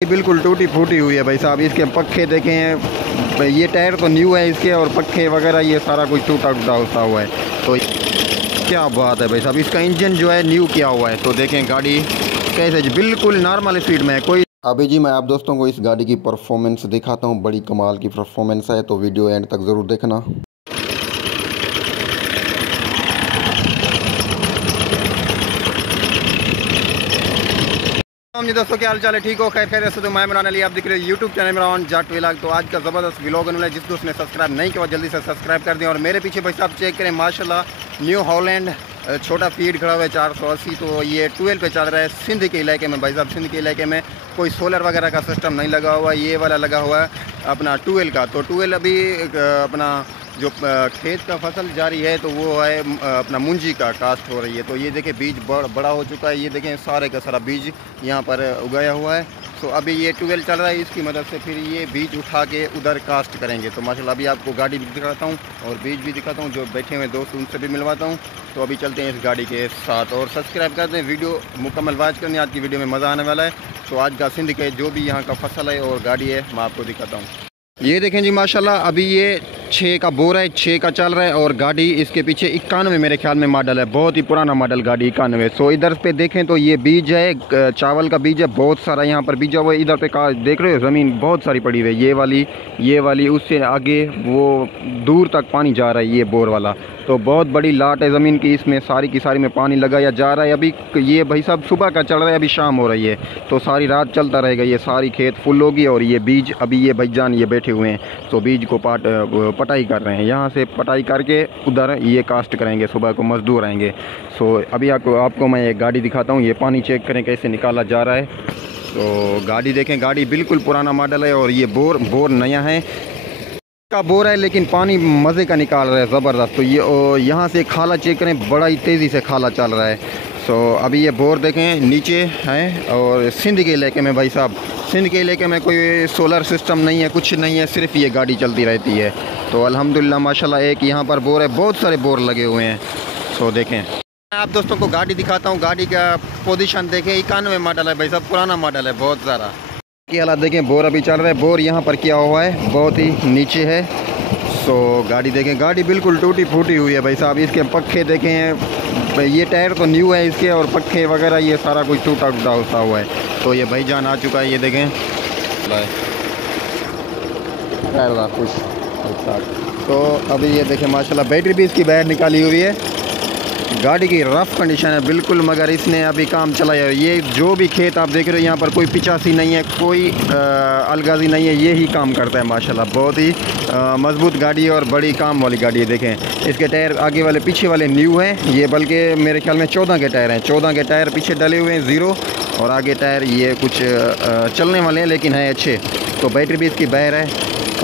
बिल्कुल टूटी फूटी हुई है भाई साहब। इसके पक्के देखें, ये टायर तो न्यू है इसके, और पक्के वगैरह ये सारा कुछ टूटा टूटा हुआ है। तो क्या बात है भाई साहब, इसका इंजन जो है न्यू किया हुआ है। तो देखें गाड़ी कैसे जी बिल्कुल नॉर्मल स्पीड में है कोई। अभी जी मैं आप दोस्तों को इस गाड़ी की परफॉर्मेंस दिखाता हूँ, बड़ी कमाल की परफॉर्मेंस है, तो वीडियो एंड तक ज़रूर देखना। जी दोस्तों, क्या हाल चाल है? ठीक हो? खैर खैर से तो मैं इमरान अली, आप दिख रहे हो YouTube channel Imran Jat vlog. तो आज का ज़बरदस्त व्लॉग होने वाला है। जिस दोस्त ने सब्सक्राइब नहीं किया जल्दी से सब्सक्राइब कर दें। और मेरे पीछे भाई साहब चेक करें, माशाल्लाह न्यू हॉलैंड छोटा फीड खड़ा हुआ है 480। तो ये 12 पे चल रहा है सिंध के इलाके में भाई साहब। सिंध के इलाके में कोई सोलर वगैरह का सिस्टम नहीं लगा हुआ, ये वाला लगा हुआ है अपना 12 का। तो 12 अभी अपना जो खेत का फसल जारी है तो वो है अपना मुंजी का कास्ट हो रही है। तो ये देखें बीज बड़ा हो चुका है, ये देखें सारे का सारा बीज यहाँ पर उगाया हुआ है। तो अभी ये 12 चल रहा है, इसकी मदद से फिर ये बीज उठा के उधर कास्ट करेंगे। तो माशाल्लाह अभी आपको गाड़ी भी दिखाता हूँ और बीज भी दिखाता हूँ, जो बैठे हुए दोस्त उनसे भी मिलवाता हूँ। तो अभी चलते हैं इस गाड़ी के साथ, और सब्सक्राइब कर दें, वीडियो मुकम्मल वॉच करनी। आज की वीडियो में मज़ा आने वाला है। तो आज का सिंध के जो भी यहाँ का फसल है और गाड़ी है मैं आपको दिखाता हूँ। ये देखें जी माशाल्लाह, अभी ये 6 का बोर है, 6 का चल रहा है, और गाड़ी इसके पीछे 91 मेरे ख्याल में मॉडल है, बहुत ही पुराना मॉडल गाड़ी 91। सो इधर पे देखें तो ये बीज है, चावल का बीज है, बहुत सारा यहाँ पर बीजा हुआ है। इधर पे देख रहे हो ज़मीन बहुत सारी पड़ी हुई है, ये वाली उससे आगे वो दूर तक पानी जा रहा है, ये बोर वाला। तो बहुत बड़ी लाट है ज़मीन की, इसमें सारी की सारी में पानी लगाया जा रहा है। अभी ये भाई साहब सुबह का चल रहा है, अभी शाम हो रही है, तो सारी रात चलता रहेगा। ये सारी खेत फुल होगी, और ये बीज अभी ये भाईजान ये बैठे हुए हैं, तो बीज को पटाई कर रहे हैं। यहाँ से पटाई करके उधर ये कास्ट करेंगे, सुबह को मजदूर आएंगे। सो अभी आपको मैं एक गाड़ी दिखाता हूँ, ये पानी चेक करें कैसे निकाला जा रहा है। तो गाड़ी देखें, गाड़ी बिल्कुल पुराना मॉडल है, और ये बोर नया है का बोर है, लेकिन पानी मज़े का निकाल रहा है ज़बरदस्त। तो ये यहाँ से खाला चेक करें, बड़ा ही तेज़ी से खाला चल रहा है। सो अभी ये बोर देखें नीचे है, और सिंध के इलाके में भाई साहब, सिंध के इलाके में कोई सोलर सिस्टम नहीं है, कुछ नहीं है, सिर्फ ये गाड़ी चलती रहती है। तो अल्हम्दुलिल्लाह माशाल्लाह एक यहाँ पर बोर है, बहुत सारे बोर लगे हुए हैं। सो देखें, मैं आप दोस्तों को गाड़ी दिखाता हूँ। गाड़ी का पोजीशन देखें, 91 मॉडल है भाई साहब, पुराना मॉडल है बहुत ज़्यादा। की हालात देखें, बोर अभी चल रहा है, बोर यहाँ पर किया हुआ है, बहुत ही नीचे है। सो गाड़ी देखें, गाड़ी बिल्कुल टूटी फूटी हुई है भाई साहब। इसके पक्के देखें, ये टायर तो न्यू है इसके, और पक्के वगैरह ये सारा कुछ टूटा टूटा हुआ है। तो ये भाईजान आ चुका है, ये देखें कुछ। तो अभी ये देखें माशाल्लाह बैटरी भी इसकी बाहर निकाली हुई है। गाड़ी की रफ़ कंडीशन है बिल्कुल, मगर इसने अभी काम चलाया है। ये जो भी खेत आप देख रहे हो यहाँ पर कोई पिचासी नहीं है, कोई अलगाजी नहीं है, ये ही काम करता है माशाल्लाह। बहुत ही मजबूत गाड़ी है और बड़ी काम वाली गाड़ी है। देखें इसके टायर आगे वाले पीछे वाले न्यू हैं, ये बल्कि मेरे ख्याल में 14 के टायर हैं। 14 के टायर पीछे डले हुए हैं 0, और आगे टायर ये कुछ चलने वाले हैं लेकिन हैं अच्छे। तो बैटरी भी इसकी बाहर है,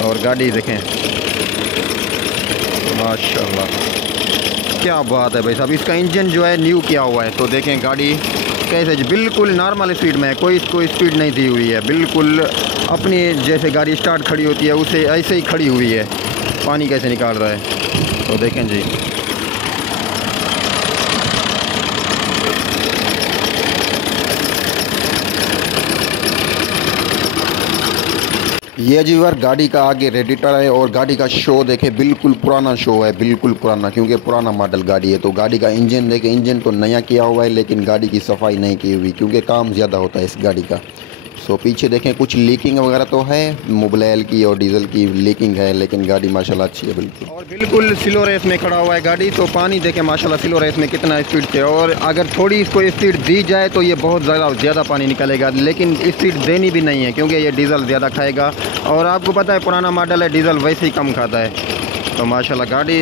और गाड़ी देखें माशाल्लाह क्या बात है भाई साहब। इसका इंजन जो है न्यू किया हुआ है। तो देखें गाड़ी कैसे जी बिल्कुल नॉर्मल स्पीड में है, कोई स्पीड नहीं दी हुई है, बिल्कुल अपनी जैसे गाड़ी स्टार्ट खड़ी होती है उसे ऐसे ही खड़ी हुई है। पानी कैसे निकाल रहा है, तो देखें जी। ये जी बार गाड़ी का आगे रेडिएटर है, और गाड़ी का शो देखे बिल्कुल पुराना शो है, बिल्कुल पुराना, क्योंकि पुराना मॉडल गाड़ी है। तो गाड़ी का इंजन देखे, इंजन तो नया किया हुआ है, लेकिन गाड़ी की सफाई नहीं की हुई, क्योंकि काम ज़्यादा होता है इस गाड़ी का। सो पीछे देखें कुछ लीकिंग वगैरह तो है, मोबिल की और डीजल की लीकिंग है, लेकिन गाड़ी माशाल्लाह अच्छी है बिल्कुल। और बिल्कुल स्लो रेस में खड़ा हुआ है गाड़ी। तो पानी देखें माशाल्लाह स्लो रेस में कितना स्पीड से, और अगर थोड़ी इसको स्पीड दी जाए तो ये बहुत ज़्यादा पानी निकलेगा, लेकिन स्पीड देनी भी नहीं है क्योंकि ये डीजल ज़्यादा खाएगा। और आपको पता है पुराना मॉडल है, डीजल वैसे ही कम खाता है। तो माशाल्लाह गाड़ी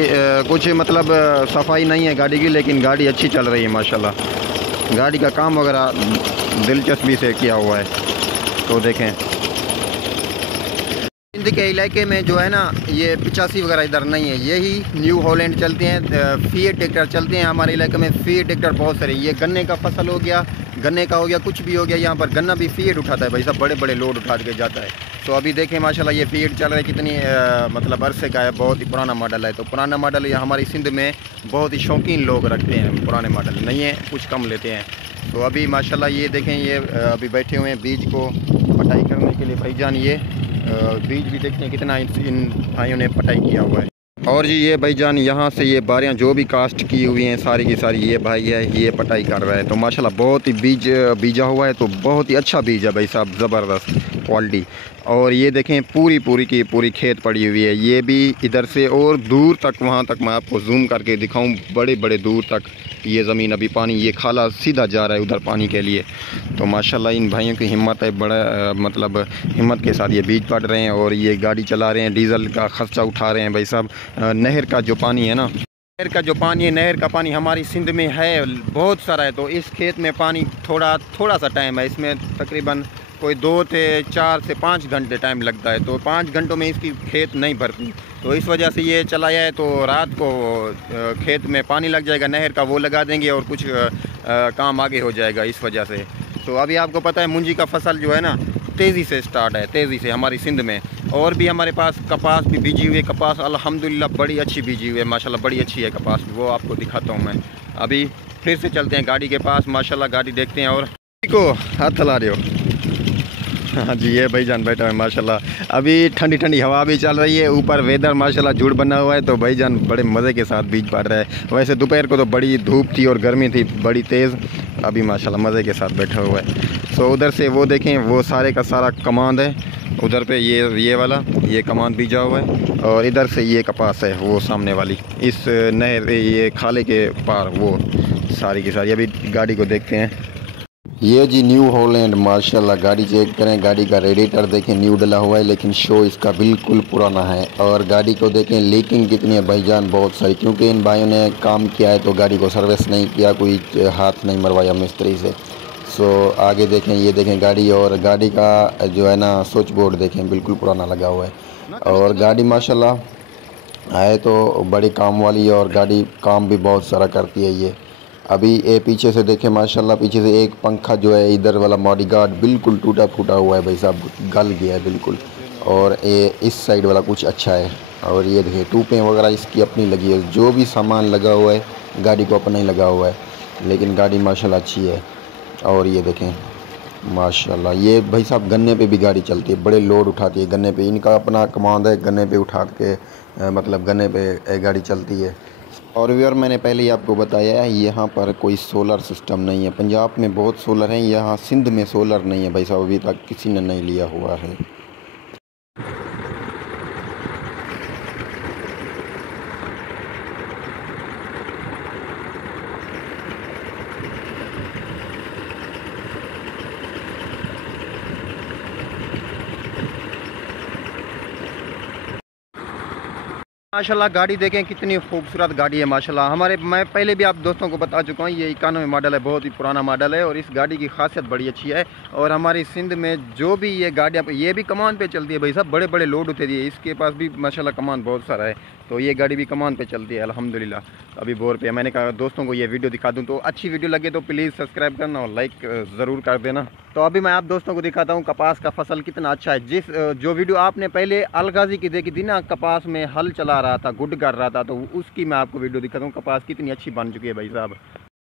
कुछ मतलब सफाई नहीं है गाड़ी की, लेकिन गाड़ी अच्छी चल रही है माशाल्लाह। गाड़ी का काम वगैरह दिलचस्पी से किया हुआ है। तो देखें सिंध के इलाके में जो है ना, ये 85 वगैरह इधर नहीं है, यही न्यू हॉलैंड चलते हैं, फीएट ट्रैक्टर चलते हैं हमारे इलाके में। फीएट ट्रैक्टर बहुत सारे, ये गन्ने का फसल हो गया, गन्ने का हो गया, कुछ भी हो गया, यहाँ पर गन्ना भी फीएट उठाता है भाई साहब, बड़े बड़े लोड उठा के जाता है। तो अभी देखें माशाल्लाह ये फीएट चल रहा है, कितनी मतलब अरसे का है, बहुत ही पुराना मॉडल है। तो पुराना मॉडल ये हमारी सिंध में बहुत ही शौकीन लोग रखते हैं, पुराने मॉडल नहीं है, कुछ कम लेते हैं। तो अभी माशाल्लाह ये देखें, ये अभी बैठे हुए हैं बीज को पटाई करने के लिए भाईजान ये बीज भी देखते हैं कितना इन भाइयों ने पटाई किया हुआ है। और जी ये भाईजान यहाँ से ये बारियाँ जो भी कास्ट की हुई हैं सारी की सारी ये भाई है ये पटाई कर रहा है। तो माशाल्लाह बहुत ही बीज बीजा हुआ है, तो बहुत ही अच्छा बीज है भाई साहब, ज़बरदस्त क्वालिटी। और ये देखें पूरी की पूरी खेत पड़ी हुई है, ये भी इधर से और दूर तक, वहाँ तक मैं आपको जूम करके दिखाऊं, बड़े दूर तक ये ज़मीन अभी पानी, ये खाला सीधा जा रहा है उधर पानी के लिए। तो माशाल्लाह इन भाइयों की हिम्मत है, बड़ा मतलब हिम्मत के साथ ये बीज पड़ रहे हैं और ये गाड़ी चला रहे हैं, डीज़ल का खर्चा उठा रहे हैं भाई साहब। नहर का जो पानी है ना, नहर का जो पानी है, नहर का पानी हमारी सिंध में है बहुत सारा है। तो इस खेत में पानी थोड़ा सा टाइम है, इसमें तकरीबन कोई 2 से 4 से 5 घंटे टाइम लगता है। तो 5 घंटों में इसकी खेत नहीं भरती, तो इस वजह से ये चलाया है। तो रात को खेत में पानी लग जाएगा नहर का, वो लगा देंगे और कुछ काम आगे हो जाएगा इस वजह से। तो अभी आपको पता है मुंजी का फसल जो है ना तेज़ी से स्टार्ट है, तेज़ी से हमारी सिंध में। और भी हमारे पास कपास भी बीजी हुई है, कपास अल्हम्दुलिल्लाह बड़ी अच्छी बीजी हुई है माशाल्लाह, बड़ी अच्छी है कपास, वो आपको दिखाता हूँ मैं। अभी फिर से चलते हैं गाड़ी के पास, माशाल्लाह गाड़ी देखते हैं। और को हाथ चला रहे हो? हाँ जी ये भाईजान बैठा है माशाल्लाह। अभी ठंडी हवा भी चल रही है, ऊपर वेदर माशाल्लाह जुड़ बना हुआ है, तो भाईजान बड़े मज़े के साथ बीज पड़ रहा है। वैसे दोपहर को तो बड़ी धूप थी और गर्मी थी बड़ी तेज़, अभी माशाल्लाह मज़े के साथ बैठा हुआ है। तो उधर से वो देखें, वो सारे का सारा कमांद है, उधर पे ये वाला ये कमांद बीजा हुआ है। और इधर से ये कपास है, वो सामने वाली इस नहर ये खाले के पार, वो सारी की सारी। अभी गाड़ी को देखते हैं, ये जी न्यू हॉलैंड माशाल्लाह। गाड़ी चेक करें, गाड़ी का रेडिएटर देखें न्यू डला हुआ है, लेकिन शो इसका बिल्कुल पुराना है। और गाड़ी को देखें लीकिंग कितनी है भाईजान, बहुत सारी, क्योंकि इन भाइयों ने काम किया है तो गाड़ी को सर्विस नहीं किया, कोई हाथ नहीं मरवाया मिस्त्री से। सो आगे देखें, ये देखें गाड़ी, और गाड़ी का जो है ना स्विच बोर्ड देखें बिल्कुल पुराना लगा हुआ है। और गाड़ी माशाल्लाह है तो बड़ी काम वाली है, और गाड़ी काम भी बहुत सारा करती है ये। अभी ये पीछे से देखें माशाल्लाह, पीछे से एक पंखा जो है इधर वाला मॉडीगार्ड बिल्कुल टूटा फूटा हुआ है भाई साहब, गल गया है बिल्कुल। और ये इस साइड वाला कुछ अच्छा है। और ये देखिए टूपें वगैरह इसकी अपनी लगी है, जो भी सामान लगा हुआ है गाड़ी को अपना ही लगा हुआ है, लेकिन गाड़ी माशाल्लाह अच्छी है। और ये देखें माशाल्लाह, ये भाई साहब गन्ने पे भी गाड़ी चलती है, बड़े लोड उठाती है गन्ने पे, इनका अपना कमांड है, गन्ने पे उठा के मतलब गन्ने पे गाड़ी चलती है। और व्यूअर मैंने पहले ही आपको बताया है यहाँ पर कोई सोलर सिस्टम नहीं है। पंजाब में बहुत सोलर हैं, यहाँ सिंध में सोलर नहीं है भाई साहब, अभी तक किसी ने नहीं लिया हुआ है। माशाल्लाह गाड़ी देखें कितनी खूबसूरत गाड़ी है माशाल्लाह। मैं पहले भी आप दोस्तों को बता चुका हूँ, ये 91 मॉडल है, बहुत ही पुराना मॉडल है। और इस गाड़ी की खासियत बड़ी अच्छी है। और हमारी सिंध में जो भी ये गाड़ियाँ, ये भी कमान पे चलती है भाई साहब, बड़े लोड होते हैं, इसके पास भी माशाल्लाह कमान बहुत सारा है। तो ये गाड़ी भी कमान पे चलती है अल्हम्दुलिल्लाह। अभी बोर पे मैंने कहा दोस्तों को ये वीडियो दिखा दूँ, तो अच्छी वीडियो लगे तो प्लीज़ सब्सक्राइब करना और लाइक ज़रूर कर देना। तो अभी मैं आप दोस्तों को दिखाता हूँ कपास का फसल कितना अच्छा है। जो वीडियो आपने पहले अलगाजी की देखी थी ना, कपास में हल चला रहा था, गुड कर रहा था, तो उसकी मैं आपको वीडियो दिखाता हूँ। कपास कितनी अच्छी बन चुकी है भाई साहब।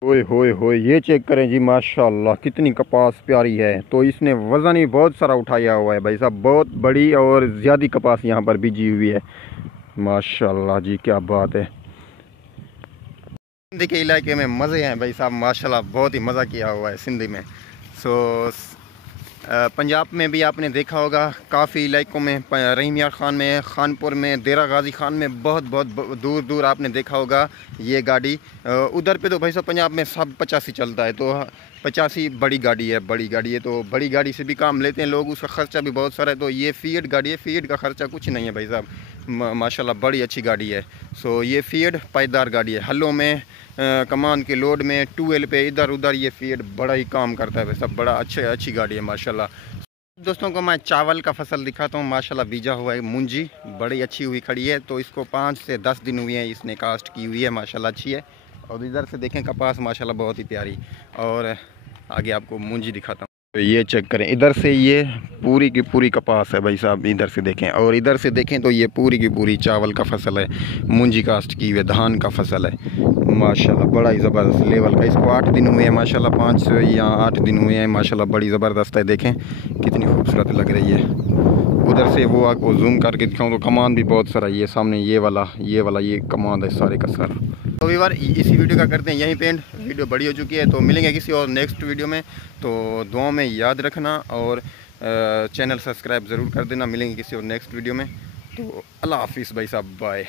ओए होए ये चेक करें जी माशाल्लाह कितनी कपास प्यारी है। तो इसने वज़न ही बहुत सारा उठाया हुआ है भाई साहब, बहुत बड़ी और ज़्यादा कपास यहाँ पर बीजी हुई है माशाल्लाह जी, क्या बात है। सिंध के इलाके में मज़े हैं भाई साहब माशाल्लाह, बहुत ही मज़ा किया हुआ है सिंध में। पंजाब में भी आपने देखा होगा काफ़ी इलाकों में, रहीम यार ख़ान में, खानपुर में, देरा गाजी खान में, बहुत दूर आपने देखा होगा ये गाड़ी। उधर पे तो भाई साहब पंजाब में सब 85 चलता है, तो 85 बड़ी गाड़ी है, तो बड़ी गाड़ी से भी काम लेते हैं लोग, उसका ख़र्चा भी बहुत सारा है। तो ये फीड गाड़ी है, फीड का ख़र्चा कुछ नहीं है भाई साहब, माशाल्लाह बड़ी अच्छी गाड़ी है। ये फीड पायदार गाड़ी है, हलों में, कमान के लोड में, टूएल पे इधर उधर ये फीड बड़ा ही काम करता है भाई साहब, बड़ा अच्छी गाड़ी है माशाल्लाह। दोस्तों को मैं चावल का फसल दिखाता हूँ माशाल्लाह, बीजा हुआ है मुंजी बड़ी अच्छी हुई खड़ी है। तो इसको 5 से 10 दिन हुए हैं इसने कास्ट की हुई है माशाल्लाह, अच्छी है। और इधर से देखें कपास माशाल्लाह बहुत ही प्यारी। और आगे आपको मुंजी दिखाता हूँ, तो ये चेक करें, इधर से ये पूरी की पूरी कपास है भाई साहब, इधर से देखें। और इधर से देखें तो ये पूरी की पूरी चावल का फसल है, मुंजी कास्ट की हुई धान का फसल है माशाल्लाह बड़ा ही ज़बरदस्त लेवल का। इसको 8 दिन हुए हैं माशाल्लाह, 5 या 8 दिन हुए हैं माशाल्लाह। बड़ी ज़बरदस्त है, देखें कितनी खूबसूरत लग रही है। उधर से वो आपको जूम करके दिखाऊँ तो कमान भी बहुत सारा, ये सामने ये वाला ये कमान है सारे का सारा। तो व्यूअर इसी वीडियो का करते हैं यहीं पे एंड। वीडियो बड़ी हो चुकी है, तो मिलेंगे किसी और नेक्स्ट वीडियो में। तो दुआ में याद रखना और चैनल सब्सक्राइब ज़रूर कर देना। मिलेंगे किसी और नेक्स्ट वीडियो में। तो अल्लाह हाफिज़ भाई साहब, बाय।